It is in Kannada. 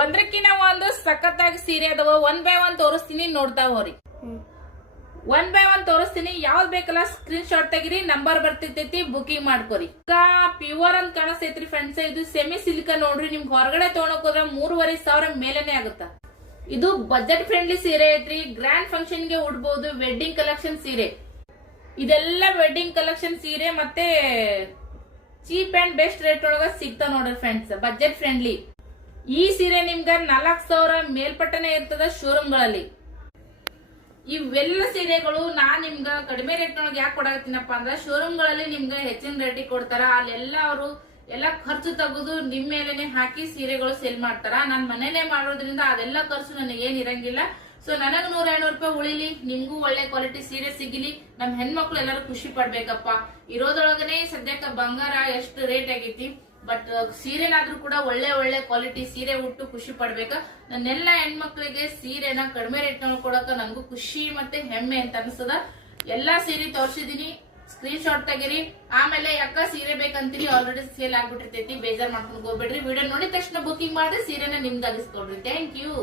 ಒಂದ್ರಕ್ಕಿನ ಒಂದು ಸಖತ್ತಾಗಿ ಸೀರೆ ಅದಾವ. 1 by 1 ತೋರಿಸ್ತೀನಿ, ನೋಡ್ತಾ ಹೋರಿ. 1 by 1 ತೋರಿಸ್ತೀನಿ. ಯಾವ್ದು ಬೇಕಲ್ಲ ಸ್ಕ್ರೀನ್ ಶಾಟ್ ತೆಗಿರಿ, ನಂಬರ್ ಬರ್ತಿರ್ತೈತಿ, ಬುಕಿಂಗ್ ಮಾಡ್ಕೋರಿ. ಈಗ ಪ್ಯೂರ್ ಅಂತ ಕಾಣಿಸ್ತೈತ್ರಿ ಫ್ರೆಂಡ್ಸ್. ಇದು ಸೆಮಿ ಸಿಲ್ಕ್ ನೋಡ್ರಿ. ನಿಮ್ಗೆ ಹೊರಗಡೆ ತಗೊಳಕ್ ಹೋದ್ರೆ 3,500 ಮೇಲೆನೆ ಆಗುತ್ತ. ಇದು ಬಜೆಟ್ ಫ್ರೆಂಡ್ಲಿ ಸೀರೆ ಐತ್ರಿ. ಗ್ರ್ಯಾಂಡ್ ಫಂಕ್ಷನ್ ಗೆ ಉಡ್ಬಹುದು. ವೆಡ್ಡಿಂಗ್ ಕಲೆಕ್ಷನ್ ಸೀರೆ ಇದೆಲ್ಲ ವೆಡ್ಡಿಂಗ್ ಕಲೆಕ್ಷನ್ ಸೀರೆ ಮತ್ತೆ ಚೀಪ್ ಅಂಡ್ ಬೆಸ್ಟ್ ರೇಟ್ ಒಳಗ ಸಿಗ್ತಾವ ನೋಡ್ರಿ ಫ್ರೆಂಡ್ಸ್, ಬಜೆಟ್ ಫ್ರೆಂಡ್ಲಿ. ಈ ಸೀರೆ ನಿಮ್ಗ 4,000 ಮೇಲ್ಪಟ್ಟನೆ ಇರ್ತದ ಶೋರೂಮ್ ಗಳಲ್ಲಿ. ಇವೆಲ್ಲ ಸೀರೆಗಳು ನಾನ್ ನಿಮ್ಗ ಕಡಿಮೆ ರೇಟ್ ಒಳಗೆ ಯಾಕೆ ಕೊಡಾಕತ್ತೀನಪ್ಪ ಅಂದ್ರ, ಶೋರೂಮ್ ಗಳಲ್ಲಿ ನಿಮ್ಗ ಹೆಚ್ಚಿನ ರೇಟಿಗೆ ಕೊಡ್ತಾರ. ಅಲ್ಲೆಲ್ಲ ಅವರು ಎಲ್ಲ ಖರ್ಚು ತೆಗೆದು ನಿಮ್ ಮೇಲೆನೆ ಹಾಕಿ ಸೀರೆಗಳು ಸೇಲ್ ಮಾಡ್ತಾರ. ನಾನ್ ಮನೇನೆ ಮಾಡೋದ್ರಿಂದ ಅದೆಲ್ಲ ಖರ್ಚು ನನಗೆ ಏನ್ ಇರಂಗಿಲ್ಲ. ಸೊ ನನಗ್ 100-200 ರೂಪಾಯಿ ಉಳಿಲಿ, ನಿಮ್ಗೂ ಒಳ್ಳೆ ಕ್ವಾಲಿಟಿ ಸೀರೆ ಸಿಗಲಿ. ನಮ್ ಹೆಣ್ಮಕ್ಳು ಎಲ್ಲರೂ ಖುಷಿ ಪಡ್ಬೇಕಪ್ಪ. ಇರೋದೊಳಗನೆ ಸದ್ಯಕ್ಕೆ ಬಂಗಾರ ಎಷ್ಟು ರೇಟ್ ಆಗೈತಿ, ಬಟ್ ಸೀರೆನಾದ್ರೂ ಕೂಡ ಒಳ್ಳೆ ಒಳ್ಳೆ ಕ್ವಾಲಿಟಿ ಸೀರೆ ಉಟ್ಟು ಖುಷಿ ಪಡ್ಬೇಕ. ನನ್ನೆಲ್ಲ ಹೆಣ್ಮಕ್ಳಿಗೆ ಸೀರೆನ ಕಡಿಮೆ ರೇಟ್ ಕೊಡಕ ನನಗೂ ಖುಷಿ ಮತ್ತೆ ಹೆಮ್ಮೆ ಅಂತ ಅನ್ಸದ. ಎಲ್ಲಾ ಸೀರೆ ತೋರ್ಸಿದೀನಿ, ಸ್ಕ್ರೀನ್ ಶಾಟ್ ತೆಗಿರಿ. ಆಮೇಲೆ ಯಾಕ ಸೀರೆ ಬೇಕಂತೀರಿ, ಆಲ್ರೆಡಿ ಸೇಲ್ ಆಗ್ಬಿಟ್ಟಿರ್ತೈತಿ, ಬೇಜಾರ್ ಮಾಡ್ಕೊಂಡು ಹೋಗ್ಬೇಡ್ರಿ. ವಿಡಿಯೋ ನೋಡಿದ ತಕ್ಷಣ ಬುಕಿಂಗ್ ಮಾಡಿ ಸೀರೆನ ನಿಮ್ದಾಗಿಸ್ಕೊಡ್ರಿ. Thank you.